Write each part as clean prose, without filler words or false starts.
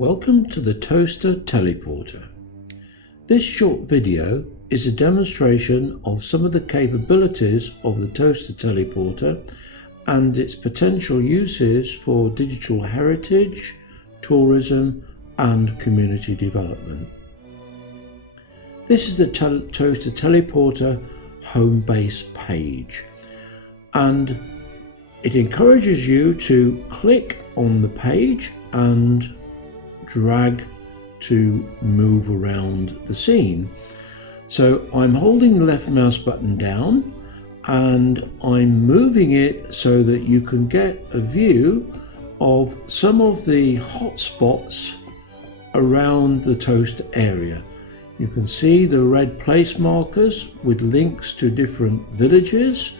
Welcome to the Toaster Teleporter. This short video is a demonstration of some of the capabilities of the Toaster Teleporter and its potential uses for digital heritage, tourism and community development. This is the Toaster Teleporter home base page, and it encourages you to click on the page and drag to move around the scene. So I'm holding the left mouse button down and I'm moving it so that you can get a view of some of the hotspots around the Toaster area. You can see the red place markers with links to different villages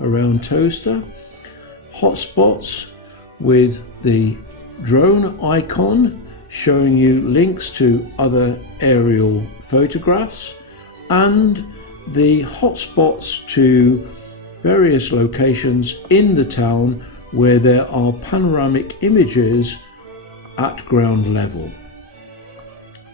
around Toaster, hotspots with the drone icon showing you links to other aerial photographs, and the hotspots to various locations in the town where there are panoramic images at ground level.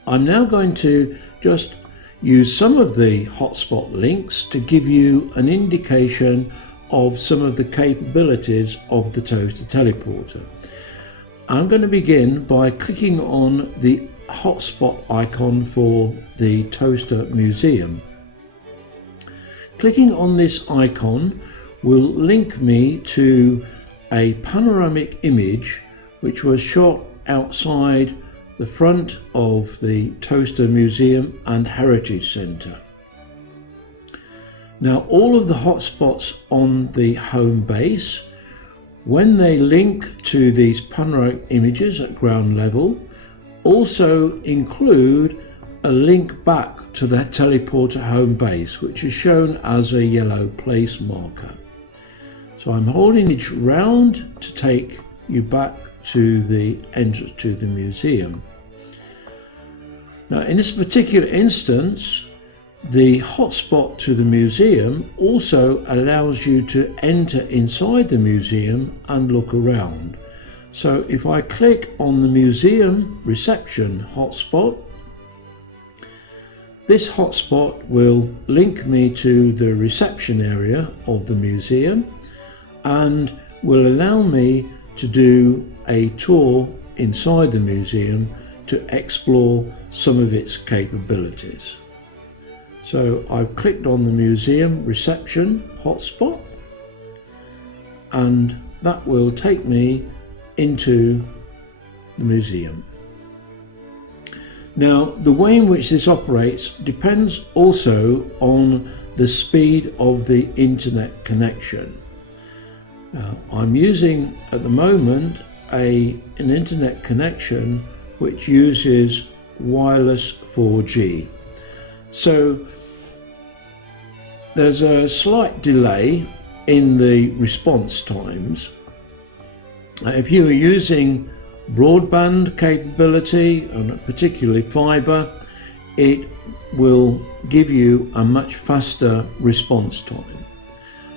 I'm now going to just use some of the hotspot links to give you an indication of some of the capabilities of the Toaster Teleporter. I'm going to begin by clicking on the hotspot icon for the Toaster Museum. Clicking on this icon will link me to a panoramic image which was shot outside the front of the Toaster Museum and Heritage Centre. Now, all of the hotspots on the home base, when they link to these panoramic images at ground level, also include a link back to that teleporter home base, which is shown as a yellow place marker. So I'm holding it round to take you back to the entrance to the museum. Now, in this particular instance, the hotspot to the museum also allows you to enter inside the museum and look around. So if I click on the museum reception hotspot, this hotspot will link me to the reception area of the museum and will allow me to do a tour inside the museum to explore some of its capabilities. So I've clicked on the museum reception hotspot and that will take me into the museum. Now, the way in which this operates depends also on the speed of the internet connection. I'm using at the moment an internet connection which uses wireless 4G. So there's a slight delay in the response times. If you are using broadband capability, and particularly fibre, it will give you a much faster response time.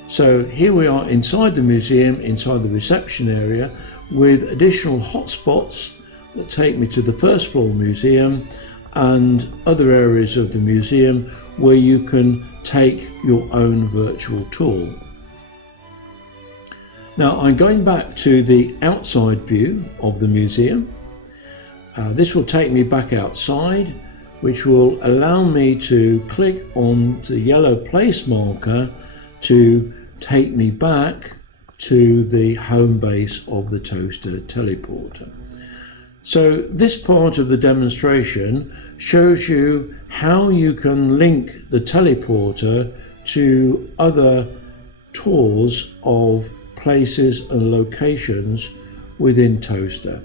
So here we are inside the museum, inside the reception area, with additional hotspots that take me to the first floor museum and other areas of the museum where you can take your own virtual tour. Now I'm going back to the outside view of the museum. This will take me back outside, which will allow me to click on the yellow place marker to take me back to the home base of the Toaster Teleporter. So this part of the demonstration shows you how you can link the teleporter to other tours of places and locations within Toaster.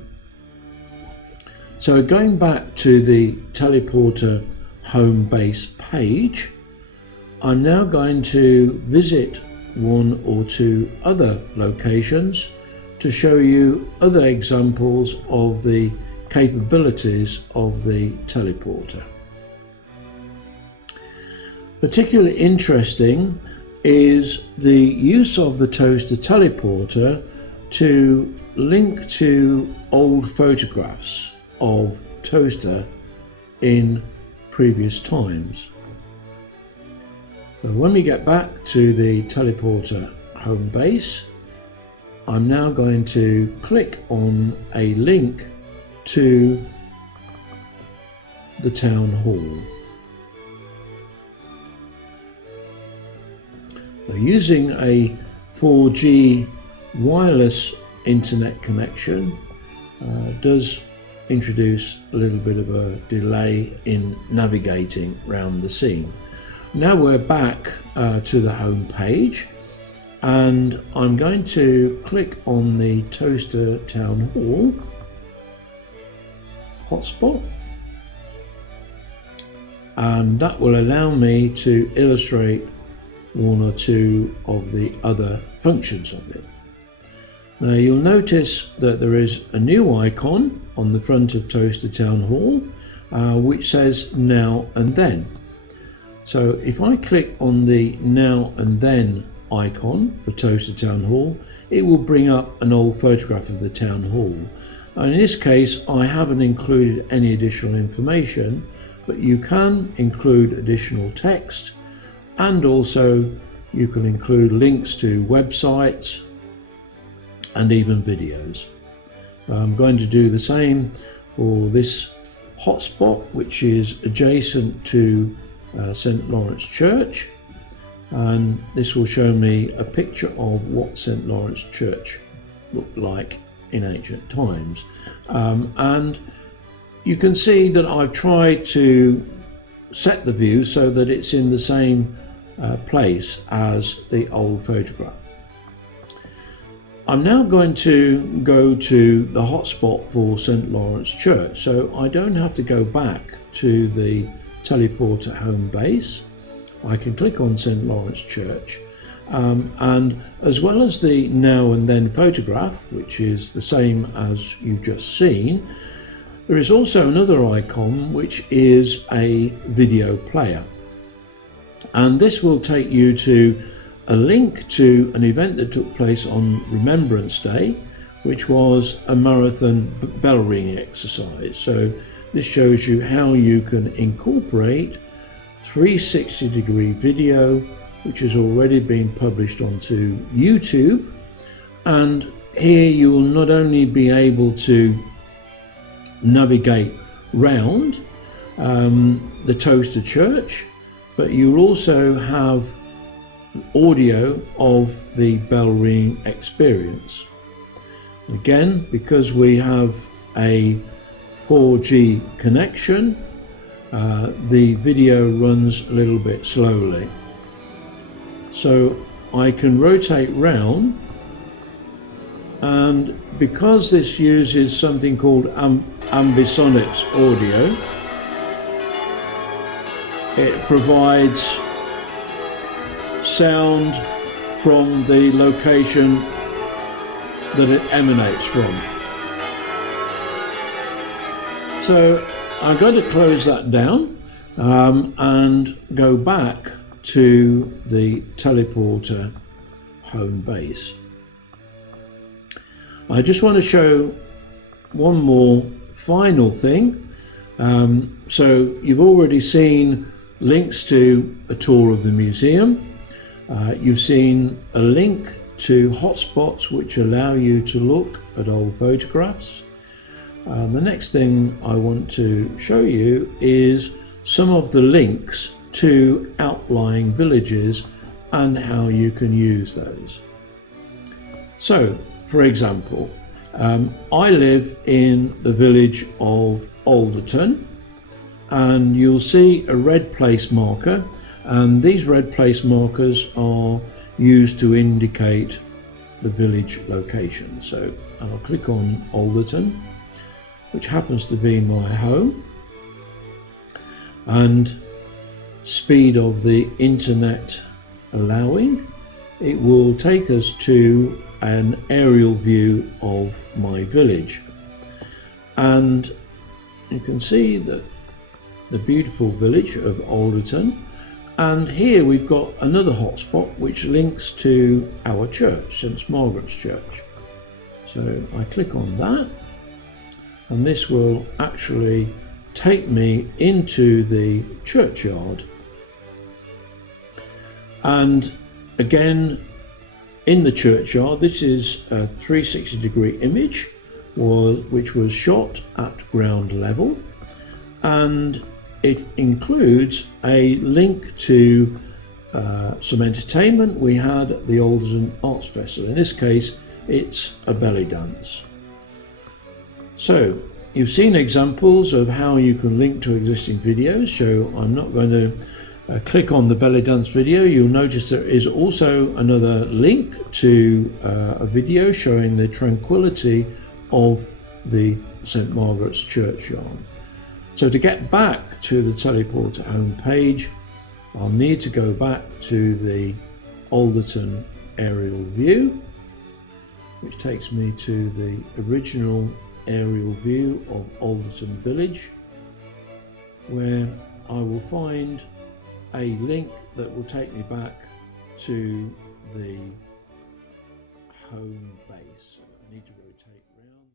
So going back to the teleporter home base page, I'm now going to visit one or two other locations to show you other examples of the capabilities of the teleporter. Particularly interesting is the use of the Toaster Teleporter to link to old photographs. of Toaster in previous times. So when we get back to the teleporter home base, I'm now going to click on a link to the town hall. So using a 4G wireless internet connection does introduce a little bit of a delay in navigating around the scene. Now we're back to the home page, and I'm going to click on the Toaster Town Hall hotspot, and that will allow me to illustrate one or two of the other functions of it. Now you'll notice that there is a new icon on the front of Toaster Town Hall which says Now and Then. So if I click on the Now and Then icon for Toaster Town Hall, it will bring up an old photograph of the town hall. And in this case I haven't included any additional information, but you can include additional text, and also you can include links to websites and even videos. I'm going to do the same for this hotspot, which is adjacent to St. Lawrence Church, and this will show me a picture of what St. Lawrence Church looked like in ancient times. And you can see that I've tried to set the view so that it's in the same place as the old photograph. I'm now going to go to the hotspot for St. Lawrence Church, so I don't have to go back to the teleporter home base. I can click on St. Lawrence Church, and as well as the Now and Then photograph, which is the same as you've just seen, there is also another icon which is a video player, and this will take you to a link to an event that took place on Remembrance Day, which was a marathon bell ringing exercise. So this shows you how you can incorporate 360-degree video, which has already been published onto YouTube. And here you will not only be able to navigate round the Toaster Church, but you'll also have audio of the bell ringing experience. Again, because we have a 4G connection, the video runs a little bit slowly. So I can rotate round, and because this uses something called ambisonics audio, it provides sound from the location that it emanates from. So I'm going to close that down and go back to the teleporter home base. I just want to show one more final thing. So you've already seen links to a tour of the museum. You've seen a link to hotspots which allow you to look at old photographs. The next thing I want to show you is some of the links to outlying villages and how you can use those. So, for example, I live in the village of Alderton, and you'll see a red place marker, and these red place markers are used to indicate the village location. So I'll click on Alderton, which happens to be my home, and speed of the internet allowing, it will take us to an aerial view of my village, and you can see that the beautiful village of Alderton. And here we've got another hotspot which links to our church, St. Margaret's Church. So I click on that, and this will actually take me into the churchyard. And again, in the churchyard, this is a 360-degree image which was shot at ground level, and it includes a link to some entertainment we had at the Alderton Arts Festival. In this case, it's a belly dance. So you've seen examples of how you can link to existing videos, so I'm not going to click on the belly dance video. You'll notice there is also another link to a video showing the tranquility of the St Margaret's Churchyard. So to get back to the teleporter homepage, I'll need to go back to the Alderton aerial view, which takes me to the original aerial view of Alderton Village, where I will find a link that will take me back to the home base. I need to rotate round.